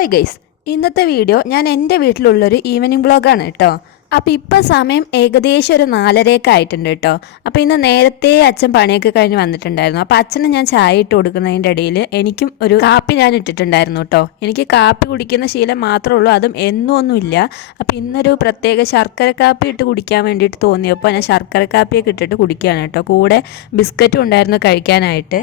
Hi guys, ഇന്നത്തെ video ഞാൻ എൻ്റെ വീട്ടിലുള്ളൊരു ഈവനിങ് വ്ളോഗാണ് കേട്ടോ. അപ്പോൾ ഇപ്പോൾ സമയം ഏകദേശം ഒരു 4:30 ആയിട്ടുണ്ട് കേട്ടോ. അപ്പോൾ ഇന്ന് നേരത്തെ അച്ഛൻ പണിയൊക്കെ കഴിഞ്ഞ് വന്നിട്ടുണ്ടായിരുന്നു. അപ്പോൾ അച്ഛന് ഞാൻ ചായ ഇട്ട് കൊടുക്കുന്നതിൻ്റെ ഇടയിൽ എനിക്കും ഒരു കാപ്പി ഞാൻ ഇട്ടിട്ടുണ്ടായിരുന്നു കേട്ടോ. എനിക്ക് കാപ്പി കുടിക്കുന്ന ശീലം മാത്രമേ ഉള്ളൂ, അതും എന്നും ഒന്നുമില്ല. അപ്പോൾ ഇന്നൊരു പ്രത്യേക ശർക്കര കാപ്പി ഇട്ട് കുടിക്കാൻ വേണ്ടിയിട്ട് തോന്നിയപ്പോൾ ഞാൻ ശർക്കര കാപ്പിയൊക്കെ ഇട്ടിട്ട് കുടിക്കുകയാണ് കേട്ടോ. കൂടെ ബിസ്ക്കറ്റും ഉണ്ടായിരുന്നു കഴിക്കാനായിട്ട്.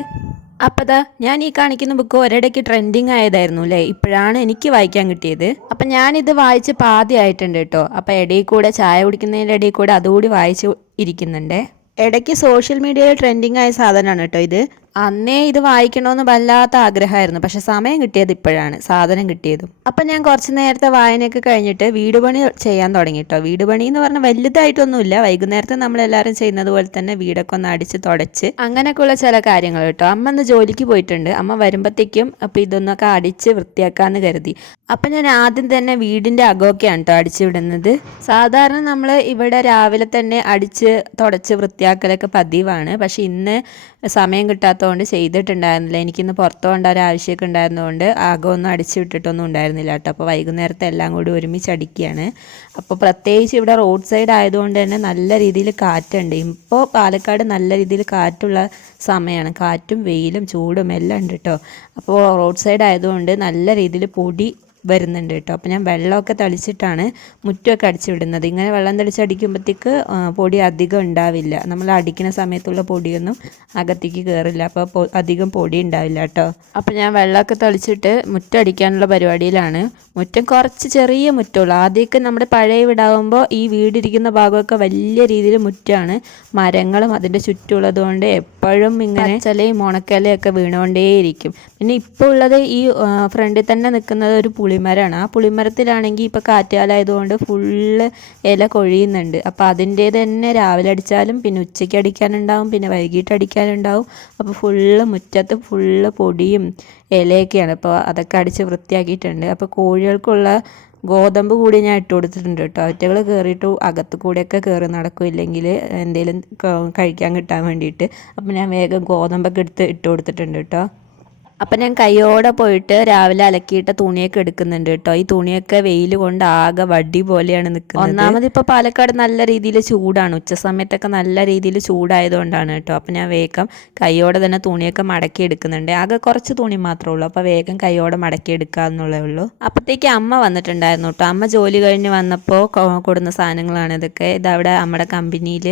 അപ്പോൾ ഞാൻ ഈ കാണിക്കുന്ന ബുക്ക് ഒരിടയ്ക്ക് ട്രെൻഡിങ് ആയതായിരുന്നു അല്ലേ, ഇപ്പോഴാണ് എനിക്ക് വായിക്കാൻ കിട്ടിയത്. അപ്പം ഞാനിത് വായിച്ച് പാതി ആയിട്ടുണ്ട് കേട്ടോ. അപ്പോൾ ഇടയിൽ കൂടെ ചായ കുടിക്കുന്നതിൻ്റെ ഇടയിൽ കൂടെ അതുകൂടി വായിച്ച് ഇരിക്കുന്നുണ്ട്. ഇടയ്ക്ക് സോഷ്യൽ മീഡിയയിൽ ട്രെൻഡിങ് ആയ സാധനമാണ് കേട്ടോ ഇത്. അന്നേ ഇത് വായിക്കണമെന്ന് വല്ലാത്ത ആഗ്രഹമായിരുന്നു, പക്ഷെ സമയം കിട്ടിയത് ഇപ്പോഴാണ്, സാധനം കിട്ടിയതും. അപ്പം ഞാൻ കുറച്ച് നേരത്തെ വായനയൊക്കെ കഴിഞ്ഞിട്ട് വീട് പണി ചെയ്യാൻ തുടങ്ങി കേട്ടോ. വീട് പണി എന്ന് പറഞ്ഞാൽ വലുതായിട്ടൊന്നുമില്ല, വൈകുന്നേരത്തെ നമ്മളെല്ലാവരും ചെയ്യുന്നത് പോലെ തന്നെ വീടൊക്കെ ഒന്ന് അടിച്ച് തുടച്ച് അങ്ങനെയൊക്കെയുള്ള ചില കാര്യങ്ങൾ കേട്ടോ. അമ്മ ഇന്ന് ജോലിക്ക് പോയിട്ടുണ്ട്. അമ്മ വരുമ്പോഴത്തേക്കും അപ്പം ഇതൊന്നൊക്കെ അടിച്ച് വൃത്തിയാക്കാമെന്ന് കരുതി. അപ്പം ഞാൻ ആദ്യം തന്നെ വീടിൻ്റെ അകമൊക്കെയാണ് കേട്ടോ അടിച്ചു വിടുന്നത്. സാധാരണ നമ്മൾ ഇവിടെ രാവിലെ തന്നെ അടിച്ച് തുടച്ച് വൃത്തിയാക്കലൊക്കെ പതിവാണ്, പക്ഷെ ഇന്ന് സമയം കിട്ടാത്തതുകൊണ്ട് ചെയ്തിട്ടുണ്ടായിരുന്നില്ല. എനിക്കിന്ന് പുറത്തു പോകേണ്ട ഒരു ആവശ്യമൊക്കെ ഉണ്ടായിരുന്നതുകൊണ്ട് അകമൊന്നും അടിച്ചു വിട്ടിട്ടൊന്നും ഉണ്ടായിരുന്നില്ല കേട്ടോ. അപ്പോൾ വൈകുന്നേരത്തെ എല്ലാം കൂടി ഒരുമിച്ച് അടിക്കുകയാണ്. അപ്പോൾ പ്രത്യേകിച്ച് ഇവിടെ റോഡ് സൈഡ് ആയതുകൊണ്ട് തന്നെ നല്ല രീതിയിൽ കാറ്റുണ്ട്. ഇപ്പോൾ പാലക്കാട് നല്ല രീതിയിൽ കാറ്റുള്ള സമയമാണ്. കാറ്റും വെയിലും ചൂടും എല്ലാം ഉണ്ട് കേട്ടോ. അപ്പോൾ റോഡ് സൈഡ് ആയതുകൊണ്ട് നല്ല രീതിയിൽ പൊടി വരുന്നുണ്ട് കേട്ടോ. അപ്പോൾ ഞാൻ വെള്ളമൊക്കെ തളിച്ചിട്ടാണ് മുറ്റമൊക്കെ അടിച്ചു വിടുന്നത്. ഇങ്ങനെ വെള്ളം തളിച്ചടിക്കുമ്പോഴത്തേക്ക് പൊടി അധികം ഉണ്ടാവില്ല. നമ്മൾ അടിക്കുന്ന സമയത്തുള്ള പൊടിയൊന്നും അകത്തേക്ക് കയറില്ല, അപ്പോൾ അധികം പൊടി ഉണ്ടാവില്ല കേട്ടോ. അപ്പോൾ ഞാൻ വെള്ളമൊക്കെ തളിച്ചിട്ട് മുറ്റം അടിക്കാനുള്ള പരിപാടിയിലാണ്. മുറ്റം കുറച്ച് ചെറിയ മുറ്റമുള്ളൂ. ആദ്യമൊക്കെ നമ്മുടെ പഴയ വീടാകുമ്പോൾ ഈ വീടിരിക്കുന്ന ഭാഗമൊക്കെ വലിയ രീതിയിൽ മുറ്റമാണ്. മരങ്ങളും അതിൻ്റെ ചുറ്റുമുള്ളത് കൊണ്ട് എപ്പോഴും ഇങ്ങനെ ചിലയും ഉണക്കലയൊക്കെ വീണുകൊണ്ടേയിരിക്കും. പിന്നെ ഇപ്പോൾ ഉള്ളത് ഈ ഫ്രണ്ടിൽ തന്നെ നിൽക്കുന്നത് ഒരു പുളിമരമാണ്. ആ പുളിമരത്തിലാണെങ്കിൽ ഇപ്പോൾ കാറ്റുകാലമായതുകൊണ്ട് ഫുള്ള് ഇല കൊഴിയുന്നുണ്ട്. അപ്പോൾ അതിൻ്റേത് തന്നെ രാവിലെ അടിച്ചാലും പിന്നെ ഉച്ചയ്ക്ക് അടിക്കാനുണ്ടാവും, പിന്നെ വൈകിട്ട് അടിക്കാനുണ്ടാവും. അപ്പോൾ ഫുള്ള് മുറ്റത്ത് ഫുള്ള് പൊടിയും ഇലയൊക്കെയാണ്. അപ്പോൾ അതൊക്കെ അടിച്ച് വൃത്തിയാക്കിയിട്ടുണ്ട്. അപ്പോൾ കോഴികൾക്കുള്ള ഗോതമ്പ് കൂടി ഞാൻ ഇട്ട് കൊടുത്തിട്ടുണ്ട് കേട്ടോ. അവറ്റകൾ കയറിയിട്ട് അകത്ത് കൂടെയൊക്കെ കയറി നടക്കും, ഇല്ലെങ്കിൽ എന്തെങ്കിലും കഴിക്കാൻ കിട്ടാൻ വേണ്ടിയിട്ട്. അപ്പോൾ ഞാൻ വേഗം ഗോതമ്പൊക്കെ ഇട്ട് കൊടുത്തിട്ടുണ്ട് കേട്ടോ. അപ്പം ഞാൻ കൈയോടെ പോയിട്ട് രാവിലെ അലക്കിയിട്ട തുണിയൊക്കെ എടുക്കുന്നുണ്ട് കേട്ടോ. ഈ തുണിയൊക്കെ വെയിൽ കൊണ്ട് ആകെ വടി പോലെയാണ് നിൽക്കുന്നത്. ഒന്നാമത് ഇപ്പോൾ പാലക്കാട് നല്ല രീതിയിൽ ചൂടാണ്, ഉച്ച സമയത്തൊക്കെ നല്ല രീതിയിൽ ചൂടായതുകൊണ്ടാണ് കേട്ടോ. അപ്പം ഞാൻ വേഗം കൈയോടെ തന്നെ തുണിയൊക്കെ മടക്കി എടുക്കുന്നുണ്ട്. ആകെ കുറച്ച് തുണി മാത്രമേ ഉള്ളൂ, അപ്പോൾ വേഗം കൈയോടെ മടക്കി എടുക്കാമെന്നുള്ളേ ഉള്ളൂ. അപ്പോഴത്തേക്ക് അമ്മ വന്നിട്ടുണ്ടായിരുന്നു കേട്ടോ. അമ്മ ജോലി കഴിഞ്ഞ് വന്നപ്പോൾ കൊടുന്ന സാധനങ്ങളാണ് ഇതൊക്കെ. ഇതവിടെ നമ്മുടെ കമ്പനിയിൽ,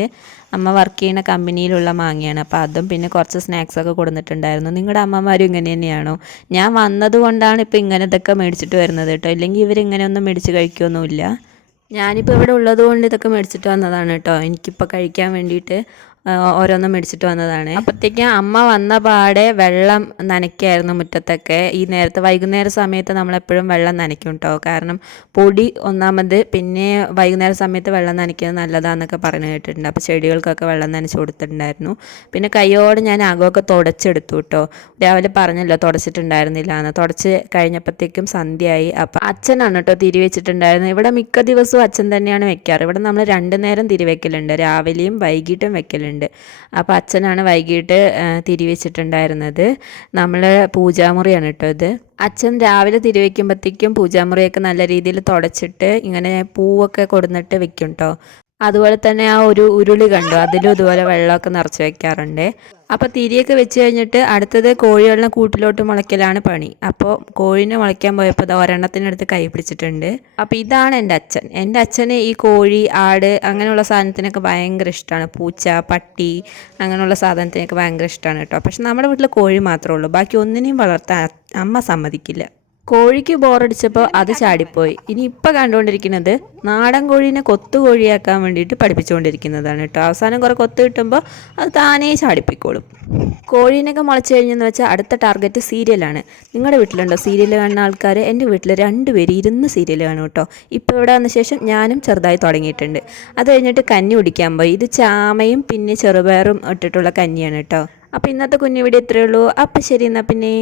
അമ്മ വർക്ക് ചെയ്യുന്ന കമ്പനിയിലുള്ള മാങ്ങയാണ്. അപ്പോൾ അതും പിന്നെ കുറച്ച് സ്നാക്സൊക്കെ കൊടുത്തിട്ടുണ്ടായിരുന്നു. നിങ്ങളുടെ അമ്മമാരും ഇങ്ങനെ തന്നെയാണോ? ഞാൻ വന്നത് കൊണ്ടാണ് ഇപ്പോൾ ഇങ്ങനെ ഇതൊക്കെ മേടിച്ചിട്ട് വരുന്നത് കേട്ടോ. ഇല്ലെങ്കിൽ ഇവരിങ്ങനെയൊന്നും മേടിച്ച് കഴിക്കുകയൊന്നുമില്ല. ഞാനിപ്പോൾ ഇവിടെ ഉള്ളത് കൊണ്ട് ഇതൊക്കെ മേടിച്ചിട്ട് വന്നതാണ് കേട്ടോ. എനിക്കിപ്പോൾ കഴിക്കാൻ വേണ്ടിയിട്ട് ഓരോന്നും മേടിച്ചിട്ട് വന്നതാണ്. അപ്പോഴത്തേക്കും അമ്മ വന്ന പാടെ വെള്ളം നനയ്ക്കായിരുന്നു മുറ്റത്തൊക്കെ. ഈ നേരത്തെ വൈകുന്നേര സമയത്ത് നമ്മളെപ്പോഴും വെള്ളം നനയ്ക്കും കേട്ടോ. കാരണം പൊടി ഒന്നാമത്, പിന്നെ വൈകുന്നേര സമയത്ത് വെള്ളം നനയ്ക്കുന്നത് നല്ലതാണെന്നൊക്കെ പറഞ്ഞു കേട്ടിട്ടുണ്ട്. അപ്പോൾ ചെടികൾക്കൊക്കെ വെള്ളം നനച്ച് കൊടുത്തിട്ടുണ്ടായിരുന്നു. പിന്നെ കൈയോടെ ഞാൻ അകമൊക്കെ തുടച്ചെടുത്തു കേട്ടോ. രാവിലെ പറഞ്ഞല്ലോ തുടച്ചിട്ടുണ്ടായിരുന്നില്ല എന്ന്. തുടച്ച് കഴിഞ്ഞപ്പോഴത്തേക്കും സന്ധ്യയായി. അപ്പോൾ അച്ഛനാണ് കേട്ടോ തിരി വെച്ചിട്ടുണ്ടായിരുന്നത്. ഇവിടെ മിക്ക ദിവസവും അച്ഛൻ തന്നെയാണ് വെക്കാറ്. ഇവിടെ നമ്മൾ 2 നേരം തിരി വെക്കലുണ്ട്, രാവിലെയും വൈകിട്ടും വെക്കലുണ്ട്. അപ്പോൾ അച്ഛനാണ് വൈകിട്ട് തിരിവെച്ചിട്ടുണ്ടായിരുന്നത്. നമ്മളെ പൂജാമുറിയാണ് കേട്ടോ ഇത്. അച്ഛൻ രാവിലെ തിരിവെക്കുമ്പോഴത്തേക്കും പൂജാമുറിയൊക്കെ നല്ല രീതിയിൽ തുടച്ചിട്ട് ഇങ്ങനെ പൂവൊക്കെ കൊടുന്നിട്ട് വെക്കും കേട്ടോ. അതുപോലെ തന്നെ ആ ഒരു ഉരുളി കണ്ടോ, അതിലും ഇതുപോലെ വെള്ളമൊക്കെ നിറച്ച് വെക്കാറുണ്ട്. അപ്പോൾ തിരിയൊക്കെ വെച്ച് കഴിഞ്ഞിട്ട് അടുത്തത് കോഴികളിനെ കൂട്ടിലോട്ട് മുളയ്ക്കലാണ് പണി. അപ്പോൾ കോഴീനെ മുളയ്ക്കാൻ പോയപ്പോൾ ഒരെണ്ണത്തിനടുത്ത് കൈ പിടിച്ചിട്ടുണ്ട്. അപ്പോൾ ഇതാണ് എൻ്റെ അച്ഛൻ. എൻ്റെ അച്ഛന് ഈ കോഴി, ആട് അങ്ങനെയുള്ള സാധനത്തിനൊക്കെ ഭയങ്കര ഇഷ്ടമാണ്. പൂച്ച, പട്ടി അങ്ങനെയുള്ള സാധനത്തിനൊക്കെ ഭയങ്കര ഇഷ്ടമാണ് കേട്ടോ. പക്ഷെ നമ്മുടെ വീട്ടിൽ കോഴി മാത്രമേ ഉള്ളൂ, ബാക്കി ഒന്നിനെയും വളർത്താൻ അമ്മ സമ്മതിക്കില്ല. കോഴിക്ക് ബോറടിച്ചപ്പോൾ അത് ചാടിപ്പോയി. ഇനി ഇപ്പം കണ്ടുകൊണ്ടിരിക്കുന്നത് നാടൻ കോഴീനെ കൊത്തുകോഴിയാക്കാൻ വേണ്ടിയിട്ട് പഠിപ്പിച്ചുകൊണ്ടിരിക്കുന്നതാണ് കേട്ടോ. അവസാനം കുറേ കൊത്ത് കിട്ടുമ്പോൾ അത് താനേ ചാടിപ്പിക്കോളും. കോഴീനൊക്കെ മുളച്ച് കഴിഞ്ഞെന്ന് വെച്ചാൽ അടുത്ത ടാർഗറ്റ് സീരിയലാണ്. നിങ്ങളുടെ വീട്ടിലുണ്ടോ സീരിയൽ കാണുന്ന ആൾക്കാർ? എൻ്റെ വീട്ടിൽ 2 പേര് ഇരുന്ന് സീരിയൽ കാണും കേട്ടോ. ഇപ്പോൾ ഇവിടെ വന്ന ശേഷം ഞാനും ചെറുതായി തുടങ്ങിയിട്ടുണ്ട്. അത് കഴിഞ്ഞിട്ട് കഞ്ഞി കുടിക്കാൻ പോയി. ഇത് ചാമയും പിന്നെ ചെറുപയറും ഇട്ടിട്ടുള്ള കഞ്ഞിയാണ് കേട്ടോ. അപ്പോൾ ഇന്നത്തെ കുഞ്ഞു വീഡിയോ ഇത്രയേ ഉള്ളൂ. അപ്പം ശരി, എന്നാൽ പിന്നെ.